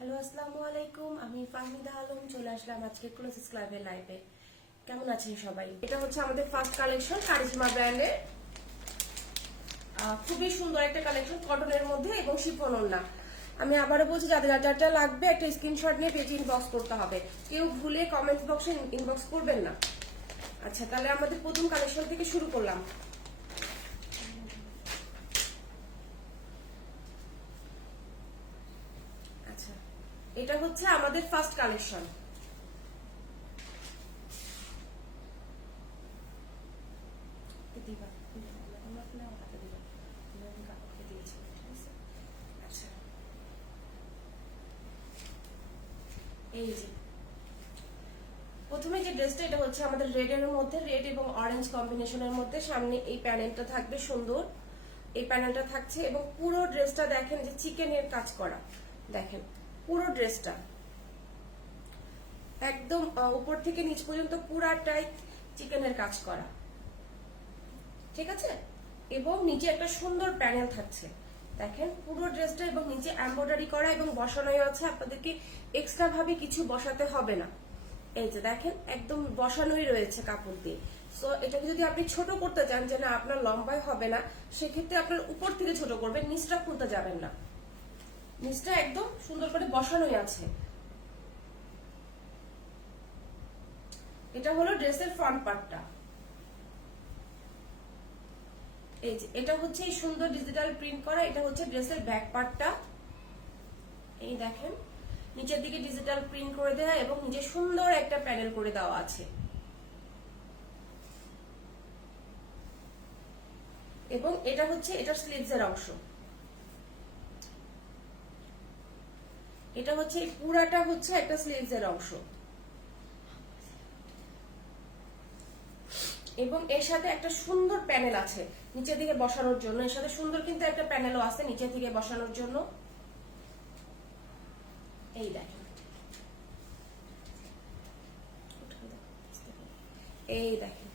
Hello, আসসালামু আলাইকুম। আমি ফাহমিদা আলম চলে আসলাম আজকে ক্লোজেস ক্লাবের লাইভে। কেমন আছেন সবাই? এটা হচ্ছে আমাদের ফার্স্ট কালেকশন কারিশমা ব্র্যান্ডের। খুবই সুন্দর একটা কালেকশন, কটনের মধ্যে এবং শিফন ওড়না। আমি আবারও বলছি, যাদের যারটা লাগবে একটা স্ক্রিনশট নিয়ে পেজে ইনবক্স করতে হবে। কেউ ভুলে কমেন্ট বক্সে ইনবক্স করবেন না। আচ্ছা, তাহলে আমাদের প্রথম কালেকশন থেকে শুরু করলাম। আচ্ছা, এটা হচ্ছে আমাদের ফার্স্ট কালেকশন। এই যে প্রথমে যে ড্রেসটা, এটা হচ্ছে আমাদের রেড এর মধ্যে, রেড এবং অরেঞ্জ কম্বিনেশনের মধ্যে। সামনে এই প্যানেলটা থাকবে সুন্দর, এই প্যানেলটা থাকছে এবং পুরো ড্রেসটা দেখেন যে চিকেনের কাজ করা। দেখেন পুরো ড্রেসটা একদম উপর থেকে নিচ পর্যন্ত পুরাটাই চিকেনের কাজ করা, ঠিক আছে। এবং নিচে একটা সুন্দর প্যানেল থাকছে, দেখেন পুরো ড্রেসটা, এবং নিচে এমব্রয়ডারি করা এবং বসানোই আছে। আপনাদেরকে এক্সট্রা ভাবে কিছু বসাতে হবে না। এই যে দেখেন একদম বসানোই রয়েছে কাপড় দিয়ে। সো এটাকে যদি আপনি ছোট করতে চান, যে না আপনার লম্বাই হবে না, সেক্ষেত্রে আপনার উপর থেকে ছোট করবেন, নিচটা খুলতে যাবেন না। নিচটা একদম সুন্দর করে বসানোই আছে। এটা হলো ড্রেসের ফ্রন্ট পার্টটা। এই যে এটা হচ্ছে এই সুন্দর ডিজিটাল প্রিন্ট করা, এটা হচ্ছে ড্রেসের ব্যাক পার্টটা। এই দেখেন নিচের দিকে ডিজিটাল প্রিন্ট করে দেওয়া এবং নিচে সুন্দর একটা প্যানেল করে দেওয়া আছে। এবং এটা হচ্ছে এটার স্লিভস এর অংশ। এটা হচ্ছে এই পুরাটা হচ্ছে একটা স্লিভস এর অংশ, এবং এর সাথে একটা সুন্দর প্যানেল আছে নিচের দিকে বসানোর জন্য। এর সাথে সুন্দর কিন্তু একটা প্যানেলও আছে নিচের দিকে বসানোর জন্য। এই দেখেন, এই দেখেন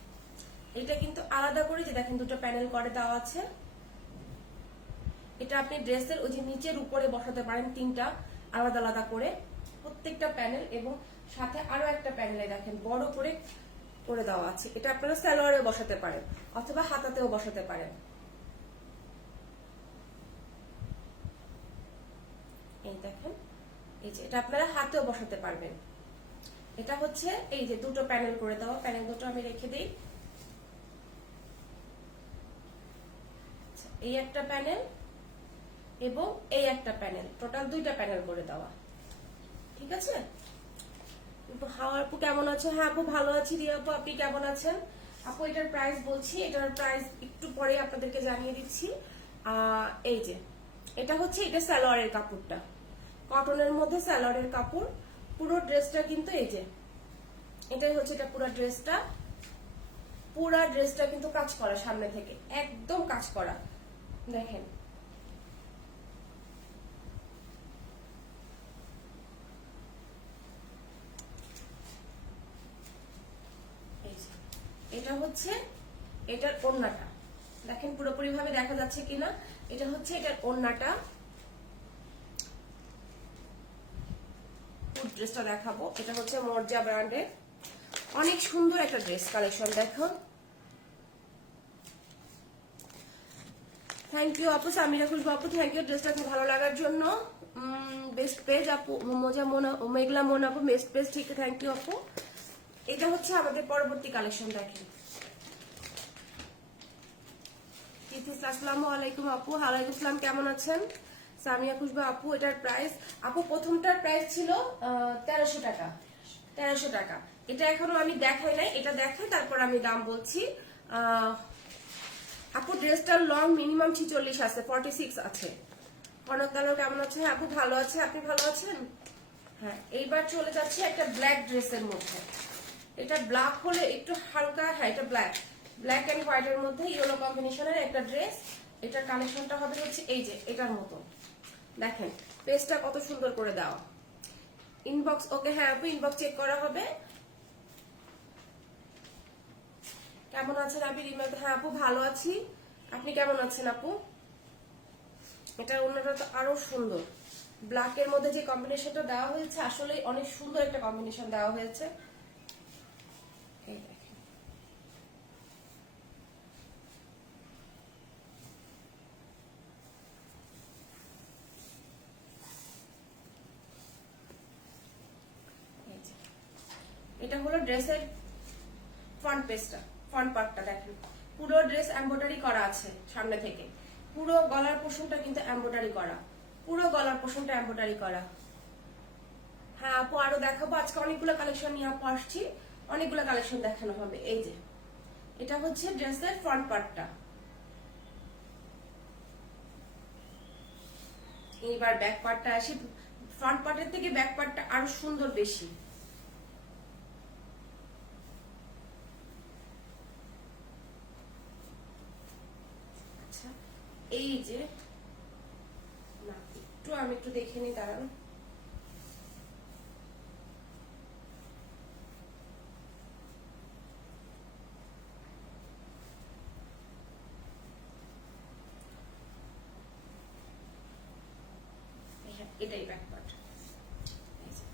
এটা কিন্তু আলাদা করে, যে দেখেন দুটো প্যানেল করে দেওয়া আছে। এটা আপনি ড্রেসের ওই যে নিচের উপরে বসাতে পারেন, তিনটা আলাদা আলাদা করে প্রত্যেকটা প্যানেল, এবং সাথে আরো একটা প্যানেলে দেখেন বড় করে করে দেওয়া আছে। এটা আপনারা সালোয়ারে বসাতে পারেন অথবা হাতাতেও বসাতে পারেন। এই দেখেন, এই যে এটা আপনারা হাতেও বসাতে পারবেন। এটা হচ্ছে এই যে দুটো প্যানেল করে দেওয়া, প্যানেল দুটো আমি রেখে দিই। এই একটা প্যানেল এবং এই একটা প্যানেল, টোটাল দুইটা প্যানেল করে দেওয়া, ঠিক আছে। হাওয়া আপু কেমন আছে? হ্যাঁ আপু ভালো আছি। রিয়া আপু আপনি কেমন আছেন? আপু এটার প্রাইস বলছি, এটার প্রাইস একটু পরে আপনাদেরকে জানিয়ে দিচ্ছি। এই যে এটা হচ্ছে, এটা সালোয়ারের কাপড়টা, কটনের মধ্যে সালোয়ারের কাপড়। পুরো ড্রেসটা কিন্তু এই যে এটাই হচ্ছে, এটা পুরো ড্রেসটা, পুরো ড্রেসটা কিন্তু কাজ করা, সামনে থেকে একদম কাজ করা। দেখেন এটা হচ্ছে এটার ওড়নাটা, দেখেন পুরোপুরি ভাবে দেখা যাচ্ছে কিনা। এটা হচ্ছে এটার ওড়নাটা। ড্রেসটা দেখাবো, এটা হচ্ছে মর্জা ব্র্যান্ডের অনেক সুন্দর একটা ড্রেস কালেকশন। দেখো, থ্যাংক ইউ আপু, সামিরা খুশবু আপু, থ্যাংক ইউ ড্রেসটা খুব ভালো লাগার জন্য। বেস্ট পেজ আপু, মোজা মোনা মেঘলা মন আপু, বেস্ট পেজ, ঠিক, থ্যাংক ইউ আপু। এটা হচ্ছে আমাদের পরবর্তী কালেকশন। দেখেন, আসসালামু আলাইকুম আপু। ওয়ালাইকুম আসসালাম, কেমন আছেন? সামিয়া খুশবু আপু, এটার প্রাইস আপু প্রথমটার প্রাইস ছিল 1300 টাকা। 1300 টাকা। এটা এখনো আমি দেখাই নাই, এটা দেখাই তারপর আমি দাম বলছি। আপু ড্রেসটার লং মিনিমাম 46 আছে, 46 আছে। কনক দালাল কেমন আছে? আপু ভালো আছে, আপনি ভালো আছেন? হ্যাঁ, এইবার চলে যাচ্ছে একটা ব্ল্যাক ড্রেসের মধ্যে। এটা ব্ল্যাক হলে একটু হালকা, হ্যাঁ এটা ব্ল্যাক, ব্ল্যাক এন্ড হোয়াইট এর মধ্যে ইয়েলো কম্বিনেশনের একটা ড্রেস। এটার কালেকশনটা হবে হচ্ছে এই যে এটার মতো। দেখেন পেজটা কত সুন্দর করে দাও। ইনবক্স ওকে, হ্যাঁ আপু ইনবক্স চেক করা হবে। কেমন আছেন আপনি? হ্যাঁ আপু ভালো আছি, আপনি কেমন আছেন আপু? এটা অন্যটা তো আরো সুন্দর, ব্ল্যাকের মধ্যে যে কম্বিনেশনটা দেওয়া হয়েছে আসলে অনেক সুন্দর একটা কম্বিনেশন দেওয়া হয়েছে। এই দেখেন, এটা হলো ড্রেসের ফ্রন্ট পেজটা, ফ্রন্ট পার্টটা দেখেন পুরো ড্রেস এমব্রয়ডারি করা আছে সামনে থেকে। পুরো গলার পোর্শনটা কিন্তু এমব্রয়ডারি করা, পুরো গলার পোর্শনটা এমব্রয়ডারি করা। হ্যাঁ আপু আরো দেখাবো, আজকে অনেকগুলো কালেকশন নিয়ে আপু আসছি, অনেকগুলো কালেকশন দেখানো হবে। এই যে এটা হচ্ছে ড্রেসের ফ্রন্ট পার্টটা। এইবার ব্যাক পার্টটা আসি, ফ্রন্ট পার্টের থেকে ব্যাক পার্টটা আরো সুন্দর বেশি। আচ্ছা এই যে না একটু আমি একটু দেখে নিই, দাঁড়ান। এটাই ব্যাক পার্ট,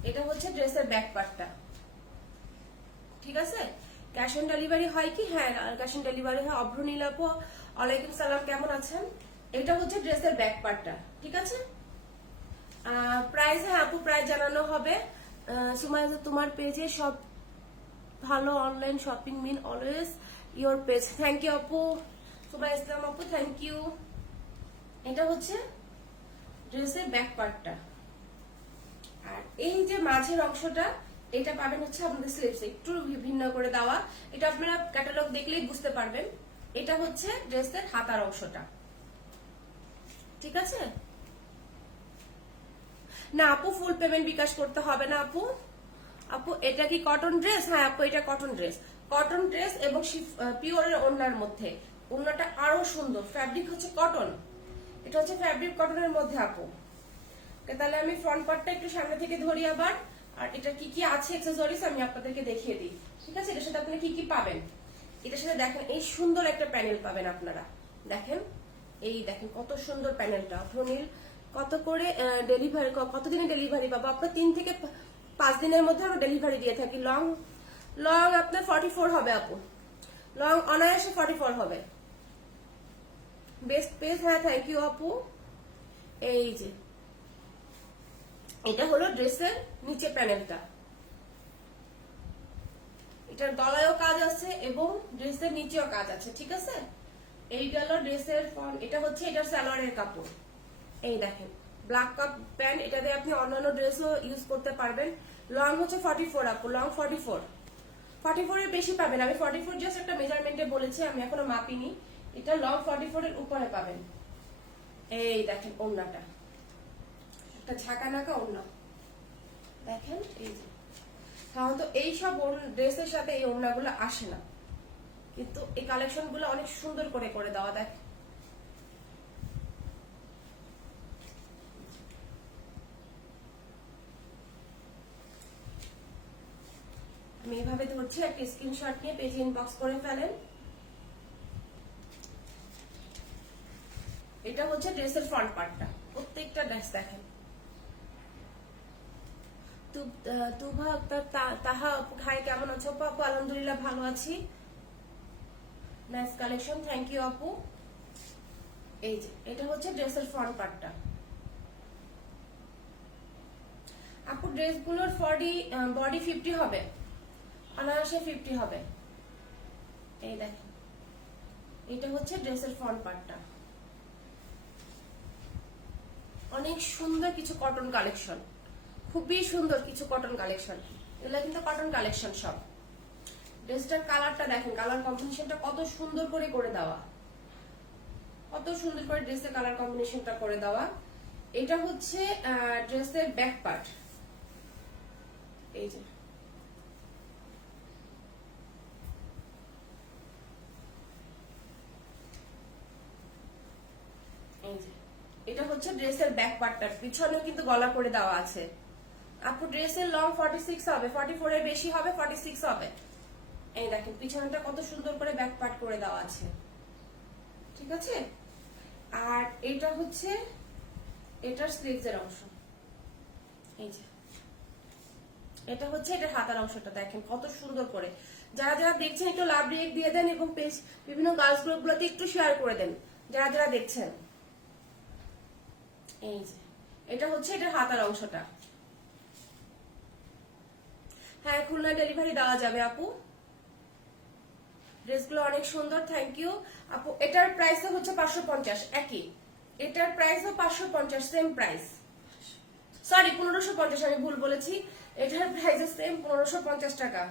এটা হচ্ছে ড্রেসের ব্যাক পার্টটা। ঠিক আছে, ক্যাশ অন ডেলিভারি হয় কি? হ্যাঁ ক্যাশ অন ডেলিভারি হয়। অভ্র নীলাপু ওয়ালাইকুম সালাম, কেমন আছেন? এটা হচ্ছে ড্রেসের ব্যাক পার্টটা। ঠিক আছে, প্রাইস হ্যাঁ আপু প্রাইস জানানো হবে। সুমাইয়া তোমার পেজে সব ভালো, online shopping mean always your page. Thank you আপু, সুমাইয়া ইসলাম আপু থ্যাংক ইউ। এটা হচ্ছে ড্রেসের ব্যাক পার্টটা, আর এই যে মাঝের অংশটা এটা পাবেন হচ্ছে আপনাদের স্লিভস একটু ভিন্ন করে দেওয়া। এটা আপনারা ক্যাটালগ দেখলেই বুঝতে পারবেন। এটা হচ্ছে ড্রেসের হাতার অংশটা। ঠিক আছে, না আপু ফুল পেমেন্ট বিকাশ করতে হবে না আপু। আপু এটা কি কটন ড্রেস? হ্যাঁ আপু এটা কটন ড্রেস, কটন ড্রেস এবং পিওরের ওড়নার মধ্যে। ওড়নাটা আরো সুন্দর, ফ্যাব্রিক হচ্ছে কটন, এটা হচ্ছে ফ্যাব্রিক কটনের মধ্যে আপু। তাহলে আমি ফ্রন্ট পার্টটা একটু সামনে থেকে ধরি আবার, আর এটা কি কি আছে অ্যাকসেসরিজ আমি আপনাদেরকে দেখিয়ে দিই। ঠিক আছে, এটার সাথে আপনি কি কি পাবেন, এটার সাথে দেখেন এই সুন্দর একটা প্যানেল পাবেন আপনারা। দেখেন এই দেখেন কত সুন্দর প্যানেলটা। অথনীল কত করে ডেলিভারি, কতদিনে ডেলিভারি পাবো? আপনার 3 থেকে 5 দিনের মধ্যে আমরা ডেলিভারি দিয়ে থাকি। লং লং আপনার 44 হবে আপু, লং অনায়াসে 44 হবে। বেস্ট পেজ, হ্যাঁ থ্যাংক ইউ আপু। এই যে এটা হলো ড্রেসের নিচে প্যানেলটা, এটার গলায়ও কাজ আছে এবং ড্রেসের নিচেও কাজ আছে। ঠিক আছে, এই গেল ড্রেসের ফর্ম। এটা হচ্ছে এটার সালোয়ারের কাপড়। এই দেখেন ব্ল্যাক কাপ প্যান্ট, এটাতে আপনি অন্যান্য ড্রেসও ইউজ করতে পারবেন। লং হচ্ছে 44 আপু, লং 44 এর বেশি পাবেন। আমি 44 জাস্ট একটা মেজারমেন্টে বলেছি, আমি এখনো মাপিনি। এটা লং 44 এর উপরে পাবেন। এই দেখেন ওড়নাটা, একটা ঝাঁকা নাকা ওড়না দেখেন। এই যে সাধারণত এইসব ড্রেসের সাথে এই ওড়নাগুলো আসে না, কিন্তু এই কালেকশন গুলো অনেক সুন্দর করে করে দেওয়া। দেখ আমি এইভাবে ধরছি, একটা স্ক্রিনশট নিয়ে পেজে ইনবক্স করে ফেলেন। এটা হচ্ছে ড্রেসের ফ্রন্ট পার্টটা, প্রত্যেকটা ড্রেস দেখেন। তুভা আক্তার তাহা আপু হাই, কেমন আছো আপু? আলহামদুলিল্লাহ ভালো আছি। নাইস কালেকশন, থ্যাংক ইউ আপু। এই যে এটা হচ্ছে ড্রেসের ফ্রন্ট পার্টটা আপু। ড্রেসগুলোর বডি 50 হবে, অনায়াসে 50 হবে। এই দেখেন এটা হচ্ছে ড্রেসের ফ্রন্ট পার্টটা। অনেক সুন্দর কিছু কটন কালেকশন, খুবই সুন্দর কিছু কটন কালেকশন। এগুলো কিন্তু কটন কালেকশন সব। ড্রেসটার কালারটা দেখেন, কালার কম্বিনেশনটা কত সুন্দর করে করে দেওয়া, কত সুন্দর করে ড্রেসের কালার কম্বিনেশনটা করে দেওয়া। এটা হচ্ছে ড্রেসের ব্যাক পার্ট। এই যে এটা হচ্ছে ড্রেসের ব্যাক পার্টটার পিছনেও কিন্তু গলা করে দেওয়া আছে আপু। ড্রেসের লং 46 হবে, 44 এর বেশি হবে, 46 হবে। এই দেখেন পিছনটা কত সুন্দর করে ব্যাক পার্ট করে দেওয়া আছে। ঠিক আছে, আর এটা হচ্ছে এটার স্লিভস এর অংশ। এই যে এটা হচ্ছে এটার হাতার অংশটা, দেখেন কত সুন্দর করে। যারা যারা দেখছেন একটু লাভ রিয়েক্ট দিয়ে দেন এবং পেজ বিভিন্ন গার্লস গ্রুপগুলোতে একটু শেয়ার করে দেন যারা যারা দেখছেন। এই যে এটা হচ্ছে এটার হাতার অংশটা। হ্যাঁ, খুলনা ডেলিভারি দেওয়া যাবে আপু। ড্রেসগুলো অনেক সুন্দর, থ্যাংক ইউ আপু। এটার প্রাইস হচ্ছে 550, একই। এটার প্রাইসও 550, সেম প্রাইস। সরি 1550, আমি ভুল বলেছি। এটার প্রাইস সেম 1550 টাকা।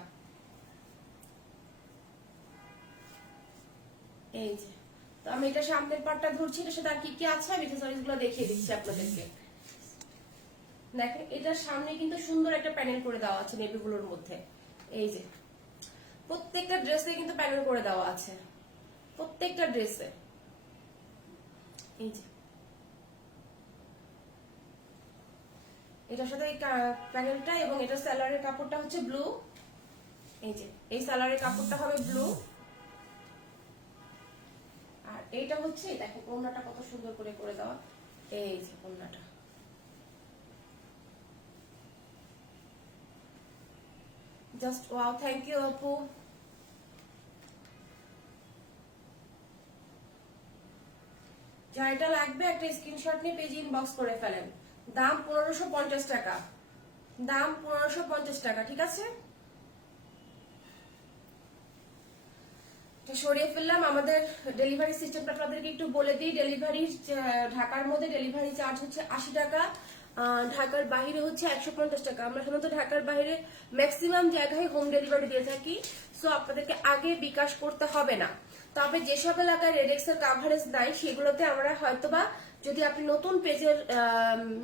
এই যে তো আমি এটা সামনের পার্টটা ধরছি, এটার সাথে আর কি কি আছে আমি ডিজাইনস গুলো দেখিয়ে দিচ্ছি আপনাদেরকে। দেখেন এটার সামনে কিন্তু সুন্দর একটা প্যানেল করে দেওয়া আছে নেভিগুলোর মধ্যে। এই যে প্রত্যেকটা ড্রেসে কিন্তু প্যানেল করে দেওয়া আছে, প্রত্যেকটা ড্রেসে। এই যে এটার সাথে এই প্যানেলটা এবং এটা সালোয়ারের কাপড়টা হচ্ছে ব্লু। এই যে এই সালোয়ারের কাপড়টা হবে ব্লু, আর এইটা হচ্ছে দেখেন ওড়নাটা কত সুন্দর করে করে দেওয়া। এই যে ওড়নাটা জাস্ট ওয়াও, থ্যাংক ইউ আপু। যার এটা লাগবে একটা স্ক্রিনশট নিয়ে পেজ ইনবক্স করে ফেলেন। দাম 1550 টাকা, দাম 1550 টাকা, ঠিক আছে। সরিয়ে ফেললাম। আমাদের ডেলিভারি সিস্টেমটা আপনাদেরকে একটু বলে দিই। ডেলিভারি ঢাকার মধ্যে ডেলিভারি চার্জ হচ্ছে 80 টাকা, ঢাকার বাইরে হচ্ছে 150 টাকা। আমরা সাধারণত ঢাকার বাইরে ম্যাক্সিমাম জায়গায় হোম ডেলিভারি দিয়ে থাকি, সো আপনাদেরকে আগে বিকাশ করতে হবে না। তবে যেসব এলাকায় রেডেক্সের কাভারেজ নাই সেগুলোতে আমরা হয়তোবা, যদি আপনি নতুন পেজের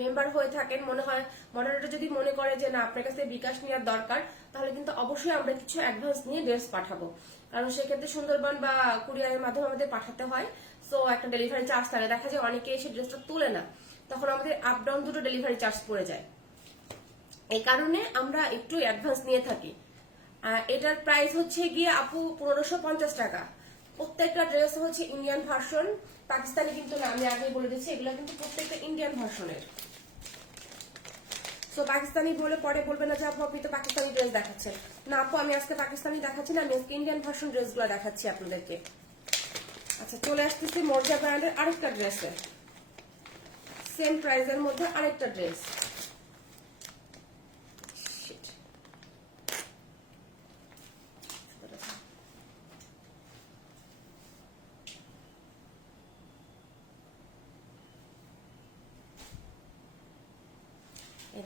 মেম্বার হয়ে থাকেন, মনে হয় মডারেটর যদি মনে করে যে না আপনার কাছে বিকাশ নেওয়ার দরকার, তাহলে কিন্তু অবশ্যই আমরা কিছু অ্যাডভান্স নিয়ে ড্রেস পাঠাবো, কারণ সেক্ষেত্রে সুন্দরবন বা কুরিয়ারের মাধ্যমে আমাদের পাঠাতে হয়। সো একটা ডেলিভারি চার্জ থাকে, দেখা যায় অনেকে এসে ড্রেসটা তুলে না, তখন আমাদের আপ ডাউন দুটো ডেলিভারি চার্জ পড়ে যায়। এই কারণে আমরা একটু অ্যাডভান্স নিয়ে থাকি। এটার প্রাইস হচ্ছে গিয়ে আপু 1550 টাকা। প্রত্যেকটা ড্রেস হচ্ছে ইন্ডিয়ান ভার্সন, পাকিস্তানি কিন্তু না, আমি আগে বলে দিচ্ছি এগুলো কিন্তু প্রত্যেকটা ইন্ডিয়ান ভার্সনের। সো পাকিস্তানি বলে পরে বলবে না যে আপু আপনি তো পাকিস্তানি ড্রেস দেখাচ্ছেন। না আপু, আমি আজকে পাকিস্তানি দেখাচ্ছি না, আমি আজকে ইন্ডিয়ান ভার্সন ড্রেসগুলো দেখাচ্ছি আপনাদেরকে। আচ্ছা, চলে আসতেছি মর্জা ব্র্যান্ডের আরেকটা ড্রেসে, সেম প্রাইসের মধ্যে আরেকটা ড্রেস।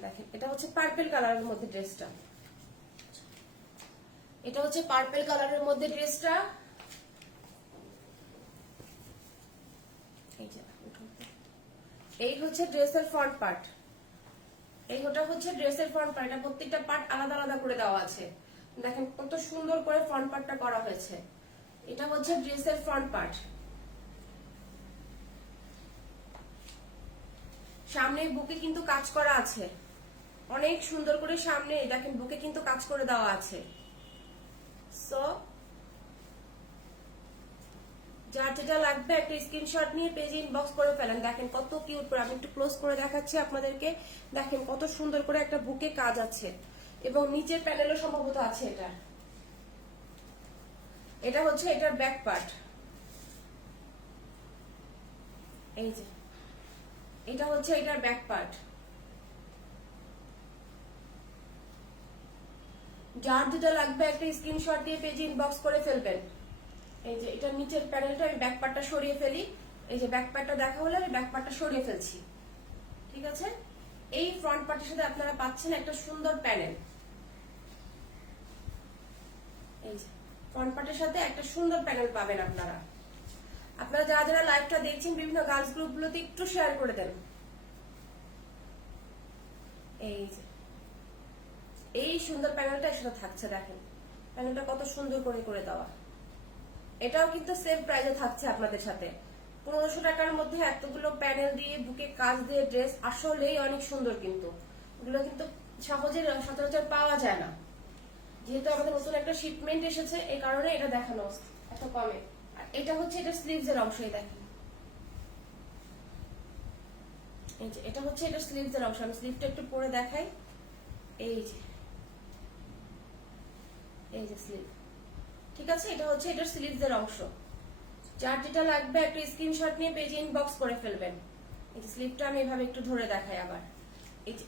দেখেন এটা হচ্ছে পার্পল কালারের মধ্যে ড্রেসটা, এটা হচ্ছে পার্পল কালারের মধ্যে ড্রেসটা। এই হচ্ছে ড্রেসের ফ্রন্ট পার্ট, এই ওটা হচ্ছে ড্রেসের ফ্রন্ট পার্ট। এটা প্রত্যেকটা পার্ট আলাদা আলাদা করে দেওয়া আছে, দেখেন কত সুন্দর করে ফ্রন্ট পার্টটা করা হয়েছে। এটা হচ্ছে ড্রেসের ফ্রন্ট পার্ট। সামনে বুকে কিন্তু কাজ করা আছে, অনেক সুন্দর করে সামনে দেখেন বুকে কিন্তু কাজ করে দেওয়া আছে। সো যার যেটা লাগবে একটা স্ক্রিনশট নিয়ে পেজে ইনবক্স করে ফেলেন। দেখেন কত কিউট করে, আমি একটু ক্লোজ করে দেখাচ্ছি আপনাদেরকে। দেখেন কত সুন্দর করে একটা বুকে কাজ আছে এবং নিচের প্যানেলও সম্ভবত আছে। এটা হচ্ছে এটার ব্যাক পার্ট। এই যে এটা হচ্ছে এটার ব্যাক পার্ট। যার যেটা লাগবে একটা স্ক্রিনশট দিয়ে পেজে ইনবক্স করে ফেলবেন। এই যে এটা নিচের প্যানেলটা, আমি ব্যাক পার্টটা সরিয়ে ফেলি। এই যে ব্যাক পার্টটা দেখা হলে আমি ব্যাক পার্টটা সরিয়ে ফেলছি, ঠিক আছে। এই ফ্রন্ট পার্টের সাথে আপনারা পাচ্ছেন একটা সুন্দর প্যানেল। এই যে ফ্রন্ট পার্টের সাথে একটা সুন্দর প্যানেল পাবেন আপনারা। আপনারা যারা যারা লাইভটা দেখছেন বিভিন্ন গার্লস গ্রুপগুলোতে একটু শেয়ার করে দেন। এই যে এই সুন্দর প্যানেলটা এর সাথে থাকছে, দেখেন প্যানেলটা কত সুন্দর করে করে দেওয়া। এটাও কিন্তু সেম প্রাইসে থাকছে আপনাদের সাথে। 1500 টাকার মধ্যে এতগুলো প্যানেল দিয়ে বুকে কাজ দিয়ে ড্রেস আসলেই অনেক সুন্দর, কিন্তু এগুলো কিন্তু সহজে সচরাচর পাওয়া যায় না, যেহেতু আমাদের নতুন একটা শিপমেন্ট এসেছে এই কারণে এটা দেখানো এত কমে। আর এটা হচ্ছে এটা স্লিভস এর অংশই, দেখেন এই যে এটা হচ্ছে এটা স্লিভসের অংশ, আমি স্লিভটা একটু পরে দেখাই। এই যে এই যে স্লিভ, ঠিক আছে, এটা হচ্ছে এটা স্লিভসের অংশ। যার যেটা লাগবে একটা স্ক্রিনশট নিয়ে পেজে ইনবক্স করে ফেলবেন। এই যে স্লিভটা আমি এভাবে একটু ধরে দেখাই আবার।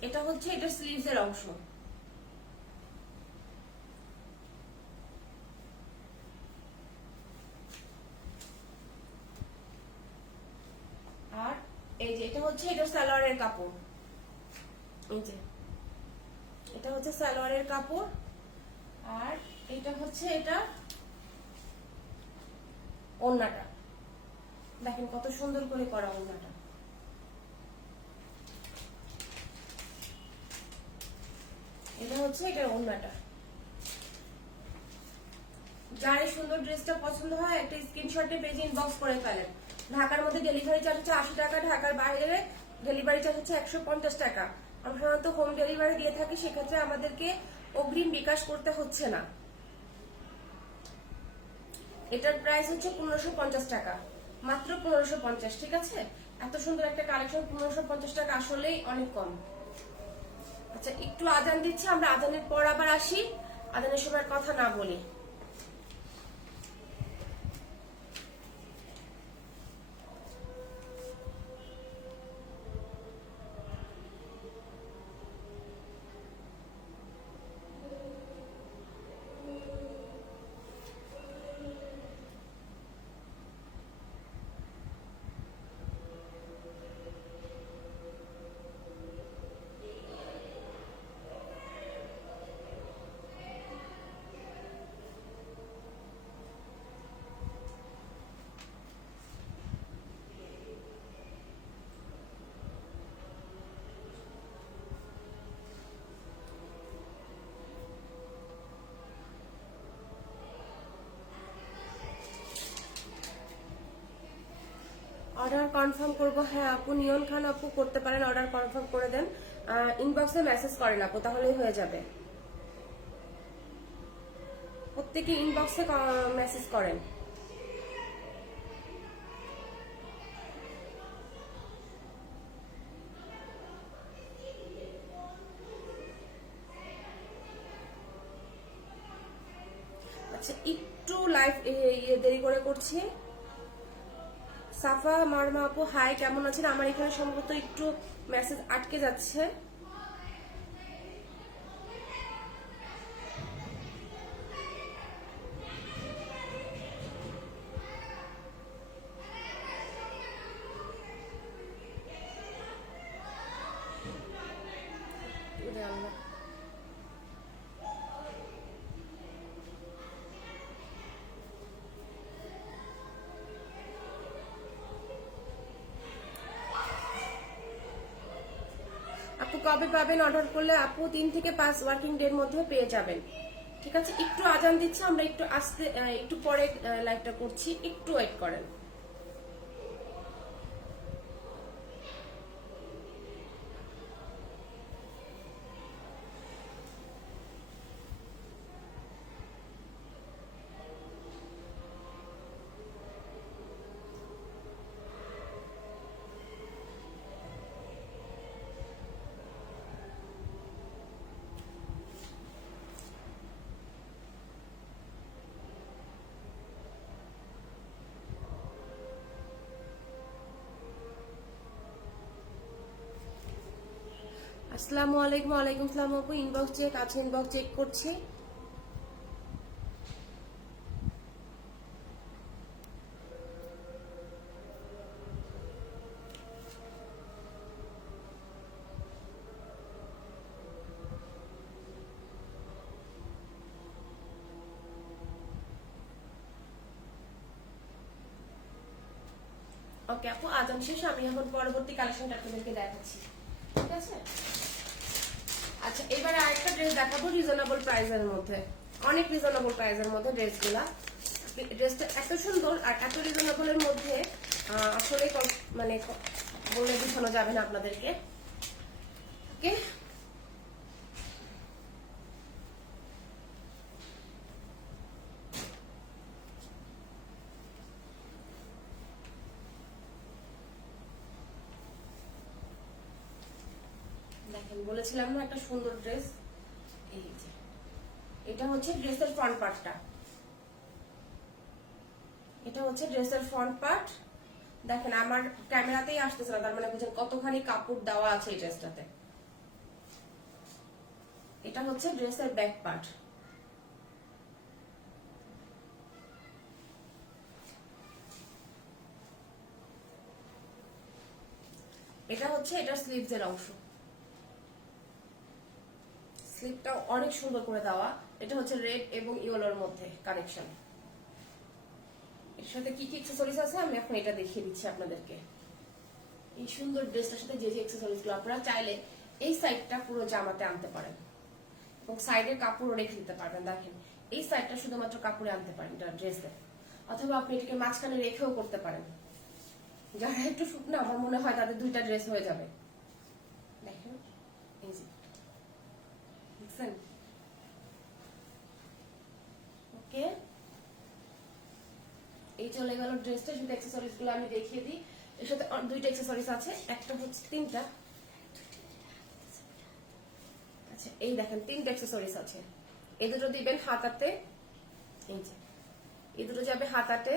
এটা হচ্ছে এটা স্লিভসের অংশ। আর এই যে এটা হচ্ছে এটা সালোয়ারের কাপড়। এই যে এটা হচ্ছে সালোয়ারের কাপড়, আর এটা হচ্ছে এটা ওড়নাটা। দেখেন কত সুন্দর করে করা ওড়নাটা। এটা হচ্ছে এটা ওড়নাটা। যার এই সুন্দর ড্রেসটা পছন্দ হয় একটা স্ক্রিনশটে পেজে ইনবক্স করে ফেলেন। ঢাকার মধ্যে ডেলিভারি চার্জ হচ্ছে 80 টাকা, ঢাকার বাইরে ডেলিভারি চার্জ হচ্ছে 150 টাকা। আমরা সাধারণত হোম ডেলিভারি দিয়ে থাকি, সেক্ষেত্রে আমাদেরকে অগ্রিম বিকাশ করতে হচ্ছে না। এটার প্রাইস হচ্ছে 1550 টাকা, মাত্র 1550। ঠিক আছে, এত সুন্দর একটা কালেকশন 1550 টাকা আসলেই অনেক কম। আচ্ছা একটু আজান দিচ্ছে, আমরা আজানের পর আবার আসি, আজানের সময় কথা না বলি। অর্ডার কনফার্ম করব, হ্যাঁ আপু নিয়ন খান আপু করতে পারেন, অর্ডার কনফার্ম করে দেন, ইনবক্সে মেসেজ করেন আপু, তাহলেই হয়ে যাবে। প্রত্যেকে ইনবক্সে মেসেজ করেন। আচ্ছা একটু লাইভ দেরি করে করছি। সাফা মারমা আপু হাই, কেমন আছেন? আমার এখানে সম্ভবত একটু মেসেজ আটকে যাচ্ছে। আপু কবে পাবেন? অর্ডার করলে আপু 3 থেকে 5 ওয়ার্কিং ডের মধ্যে পেয়ে যাবেন। ঠিক আছে, একটু আজান দিচ্ছে, আমরা একটু আসতে একটু পরে লাইভটা করছি, একটু ওয়েট করেন। আসসালামু আলাইকুম। ওয়ালাইকুম আসসালাম আপু, ইনবক্স চেক আছে, ইনবক্স চেক করছি। ওকে আপু, আজান শেষ, আমি এখন পরবর্তী কালেকশনটা আপনাদেরকে দেখাচ্ছি। ঠিক আছে, আচ্ছা এবারে আরেকটা ড্রেস দেখাবো রিজনেবল প্রাইসের মধ্যে, অনেক রিজনেবল প্রাইসের মধ্যে ড্রেসগুলা। ড্রেসটা এত সুন্দর আর এত রিজনেবলের মধ্যে আসলে মানে বলে বোঝানো যাবে না আপনাদেরকে। ওকে, দেখেন বলেছিলাম না একটা সুন্দর ড্রেস। এই যে এটা হচ্ছে ড্রেসের ফ্রন্ট পার্টটা, এটা হচ্ছে ড্রেসের ফ্রন্ট পার্ট। দেখেন আমার ক্যামেরাতেই আসতেছে না, তার মানে বুঝেন কতখানি কাপড় দেওয়া আছে এই ড্রেসটাতে। এটা হচ্ছে ড্রেসের ব্যাক পার্ট। এটা হচ্ছে এটার স্লিভস এর অংশ, স্লিভটা অনেক সুন্দর করে দেওয়া। এটা হচ্ছে রেড এবং ইয়েলোর মধ্যে কানেকশন। এর সাথে কি কি অ্যাকসেসরিজ আছে আমি এখন এটা দেখিয়ে দিচ্ছি আপনাদেরকে। এই সুন্দর ড্রেসটার সাথে যে যে অ্যাকসেসরিজ গুলো আপনারা চাইলে এই সাইডটা পুরো জামাতে আনতে পারেন এবং সাইডের কাপড়ও রেখে দিতে পারবেন। দেখেন এই সাইডটা শুধুমাত্র কাপড়ে আনতে পারেন এটা ড্রেসে, অথবা আপনি এটাকে মাঝখানে রেখেও করতে পারেন। যারা একটু শুকনো আমার মনে হয় তাদের দুইটা ড্রেস হয়ে যাবে। দেখেন এই যে দেখছেন, ওকে। এই চলে গেল ড্রেসটা, শুধু অ্যাকসেসরিজ গুলো আমি দেখিয়ে দিই। এর সাথে দুইটা অ্যাকসেসরিজ আছে, একটা হচ্ছে তিনটা, আচ্ছা এই দেখেন তিনটা অ্যাকসেসরিজ আছে। এই দুটো দিবেন হাতাতে, এই যে এই দুটো যাবে হাতাতে।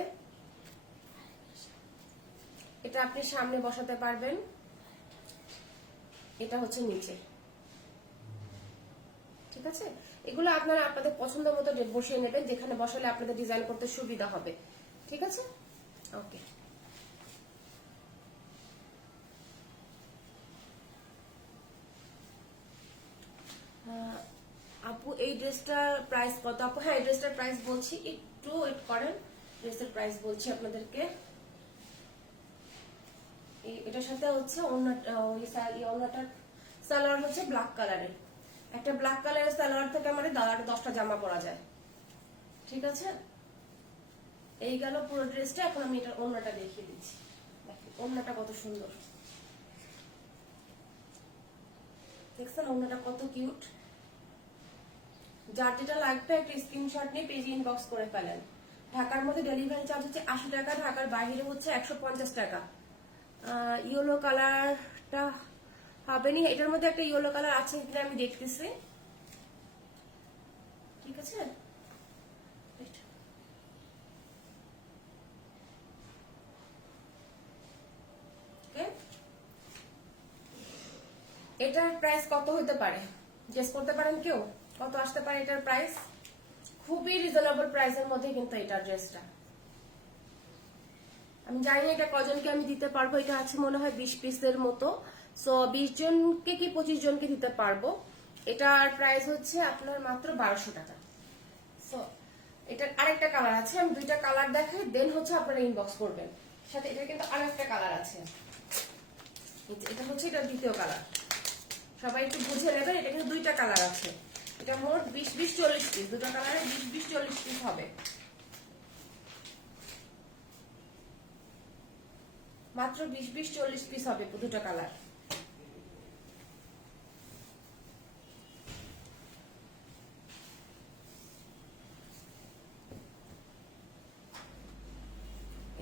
এটা আপনি সামনে বসাতে পারবেন, এটা হচ্ছে নিচে, ঠিক আছে। এগুলো আপনারা আপনাদের পছন্দ মতো বসিয়ে নেবেন, যেখানে বসালে আপনাদের ডিজাইন করতে সুবিধা হবে, ঠিক আছে। ওকে, আপু এই ড্রেসটার প্রাইস কত? আপু হ্যাঁ এই ড্রেসটার প্রাইস বলছি, একটু ওয়েট করেন, ড্রেসের প্রাইস বলছি আপনাদেরকে। এটার সাথে হচ্ছে ওন্নাটার সালোয়ার হচ্ছে ব্ল্যাক কালারের, একটা ব্ল্যাক কালারের সালোয়ার থেকে আমাদের 10টা জামা পরা যায়, ঠিক আছে। এই গেল পুরো ড্রেসটা। এখন আমি এটার ওন্নাটা দেখিয়ে দিচ্ছি। দেখেন ওন্নাটা কত সুন্দর, দেখছেন ওন্নাটা কত কিউট। যার যেটা লাগবে একটা স্ক্রিনশট নিয়ে পেজে ইনবক্স করে ফেলেন। ঢাকার মধ্যে ডেলিভারি চার্জ হচ্ছে 80 টাকা, ঢাকার বাইরে হচ্ছে 150 টাকা। ইয়েলো কালারটা হবে নি, এটার মধ্যে একটা ইয়েলো কালার আছে কিনা আমি দেখতেছি, ঠিক আছে। এটার প্রাইস কত হতে পারে গেস করতে পারেন কেউ? কত আসতে পারে এটার প্রাইস? খুবই রিজনেবল প্রাইসের মধ্যে কিন্তু এটার ড্রেসটা। আমি জানি না এটা কজনকে আমি দিতে পারবো, এটা আছে মনে হয় 20 পিসের মতো, সো 20 জনকে কি 25 জনকে দিতে পারবো। এটার প্রাইস হচ্ছে আপনার মাত্র 1200 টাকা। সো এটার আরেকটা কালার আছে, আমি দুইটা কালার দেখাই, দেন হচ্ছে আপনারা ইনবক্স করবেন। সাথে এটা কিন্তু আরেকটা কালার আছে, এটা হচ্ছে এটা দ্বিতীয় কালার, সবাই একটু বুঝে নেবেন। এটা কিন্তু দুইটা কালার আছে, এটা মোট 20-20-40 পিস, দুটো কালারে 20-20-40 পিস হবে, মাত্র 20-20-40 পিস হবে দুটো কালার।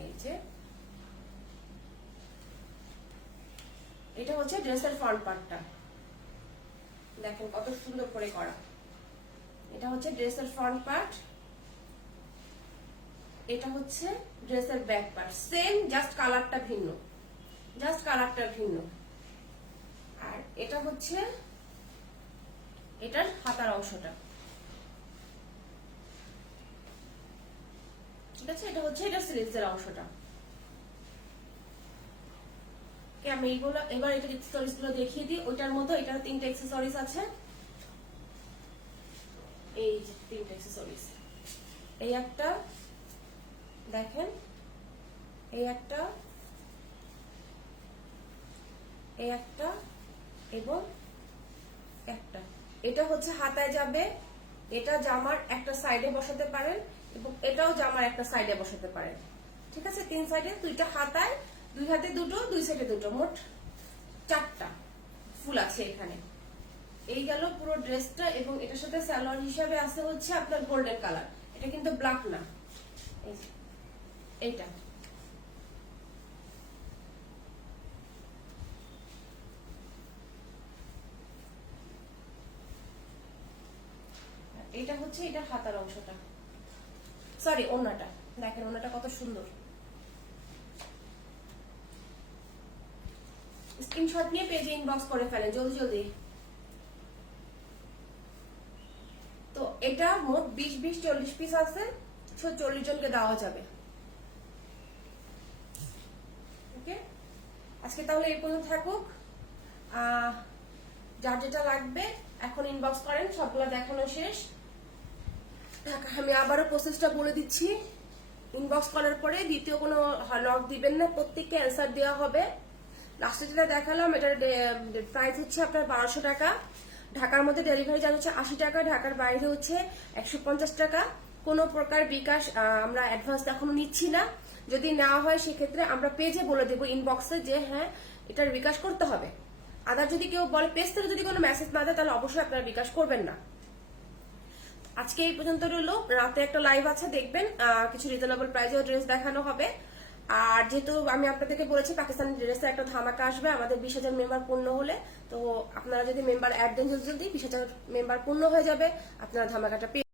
এই যে এটা হচ্ছে ড্রেসের ফ্রন্ট পার্টটা, দেখেন কত সুন্দর করে করা। এটা হচ্ছে ড্রেসের ফ্রন্ট পার্ট, এটা হচ্ছে ড্রেসের ব্যাক পার্ট, সেম জাস্ট কালারটা ভিন্ন, জাস্ট কালারটা ভিন্ন। আর এটা হচ্ছে এটার হাতার অংশটা, ঠিক আছে। এটা হচ্ছে এটা স্লিভস এর অংশটা। আমি এইগুলো এবার এটা অ্যাকসেসরিজ গুলো দেখিয়ে দিই। ওইটার মতো এটার 3টা অ্যাকসেসরিজ আছে, এই যে 3টা অ্যাকসেসরিজ, এই একটা দেখেন, এই একটা, এই একটা এবং একটা। এটা হচ্ছে হাতায় যাবে, এটা জামার একটা সাইডে বসাতে পারেন এবং এটাও জামার একটা সাইডে বসাতে পারেন, ঠিক আছে। 3 সাইডে, 2টা হাতায়, 2 হাতে দুটো, 2 সাইডে দুটো, মোট 4টা ফুল আছে এখানে। এই গেল পুরো ড্রেসটা। এবং এটার সাথে সালোয়ার হিসাবে আছে হচ্ছে আপনার গোল্ডেন কালার, এটা কিন্তু ব্ল্যাক না, এই যে এইটা। এটা হচ্ছে এটা হাতার অংশটা, সরি ওড়নাটা। দেখেন ওড়নাটা কত সুন্দর। স্ক্রিনশট নিয়ে পেজে ইনবক্স করে ফেলেন জলদি জলদি। তো এটা মোট 20-20-40 পিস আছে, 40 জনকে দেওয়া যাবে। ওকে, আজকে তাহলে এই পর্যন্ত থাকুক। যার যেটা লাগবে এখন ইনবক্স করেন, সবগুলো দেখানো শেষ। আমি আবারও প্রসেসটা বলে দিচ্ছি। ইনবক্স করার পরে দ্বিতীয় কোনো নক দিবেন না, প্রত্যেককে অ্যান্সার দেওয়া হবে। লাস্টে যেটা দেখালাম এটার প্রাইস হচ্ছে আপনার 1200 টাকা। ঢাকার মধ্যে ডেলিভারি চার্জ হচ্ছে 80 টাকা, ঢাকার বাইরে হচ্ছে 150 টাকা। কোনো প্রকার বিকাশ আমরা অ্যাডভান্স এখনো নিচ্ছি না। যদি নেওয়া হয় সেক্ষেত্রে আমরা পেজে বলে দেবো ইনবক্সে যে হ্যাঁ এটার বিকাশ করতে হবে। আদার যদি কেউ বলে পেজ থেকে যদি কোনো মেসেজ না দেয় তাহলে অবশ্যই আপনারা বিকাশ করবেন না। আজকে এই পর্যন্ত রইলো। রাতে একটা লাইভ আছে, দেখবেন কিছু রিজনেবল প্রাইসেও ড্রেস দেখানো হবে। আর যেহেতু আমি আপনাদেরকে বলেছি পাকিস্তানি ড্রেসে একটা ধামাকা আসবে আমাদের 20,000 মেম্বার পূর্ণ হলে, তো আপনারা যদি মেম্বার অ্যাড দেন জলদি 20,000 মেম্বার পূর্ণ হয়ে যাবে, আপনারা ধামাকাটা পেয়ে